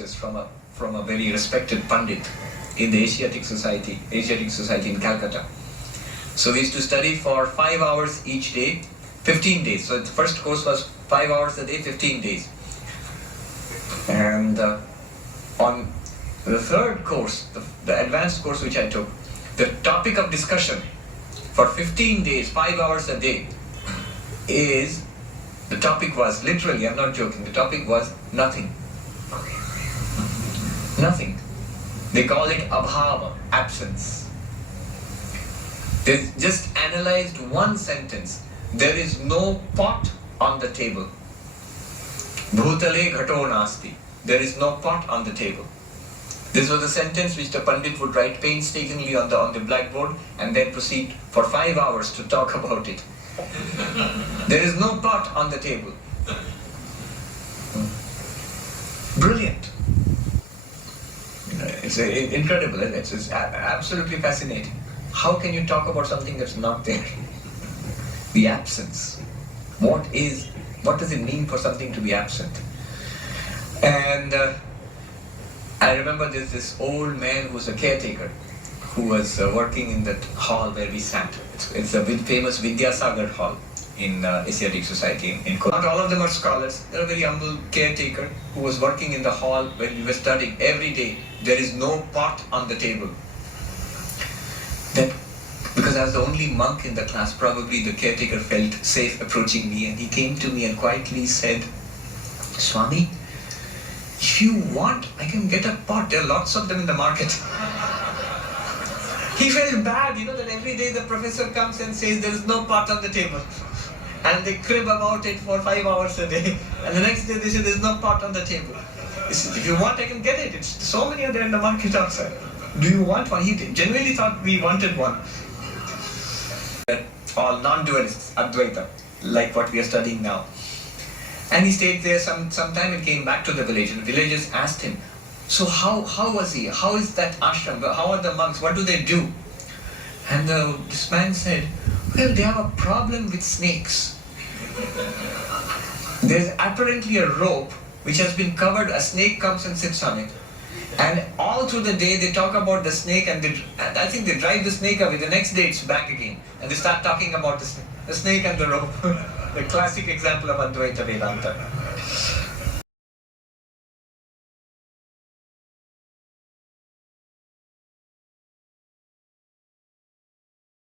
courses from a very respected Pandit in the Asiatic Society in Calcutta. So we used to study for 5 hours each day, 15 days. So the first course was 5 hours a day, 15 days. And on the third course, the advanced course which I took, the topic of discussion for 15 days, 5 hours a day, the topic was, literally, I'm not joking, the topic was nothing. Nothing. They call it abhava, absence. They just analyzed one sentence. There is no pot on the table. Bhutale ghato nasti. There is no pot on the table. This was a sentence which the Pandit would write painstakingly on the blackboard and then proceed for 5 hours to talk about it. There is no pot on the table. Brilliant. It's incredible, isn't it? It's absolutely fascinating. How can you talk about something that's not there? The absence. What does it mean for something to be absent? And I remember there's this old man who was a caretaker who was working in that hall where we sat. It's a famous Vidyasagar hall in Asiatic Society in Kolkata. Not all of them are scholars. They're a very humble caretaker who was working in the hall when we were studying every day. There is no pot on the table. Then, because I was the only monk in the class, probably the caretaker felt safe approaching me, and he came to me and quietly said, "Swami, if you want, I can get a pot. There are lots of them in the market." He felt bad, that every day the professor comes and says there is no pot on the table. And they crib about it for 5 hours a day. And the next day they say there is no pot on the table. He said, "If you want, I can get it. So many are there in the market outside. Do you want one?" He genuinely thought we wanted one. All non-dualists, Advaita, like what we are studying now. And he stayed there some time and came back to the village. And the villagers asked him, "So how was he? How is that ashram? How are the monks? What do they do?" And this man said, "Well, they have a problem with snakes. There's apparently a rope which has been covered. A snake comes and sits on it. And all through the day they talk about the snake and I think they drive the snake away. The next day it's back again. And they start talking about the snake and the rope." The classic example of Advaita Vedanta.